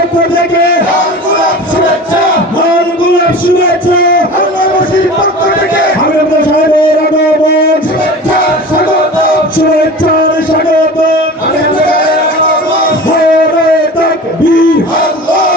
পক্ষ থেকে লাল গোলাপ শুভেচ্ছা, লাল গোলাপ শুভেচ্ছা। হামলাবাসীর পক্ষ থেকে হাবিব সাহেবের আগমন শুভেচ্ছা স্বাগতম, শুভেচ্ছার স্বাগতম। হাবিব সাহেবের আগমন। নারে তাকবীর, আল্লাহু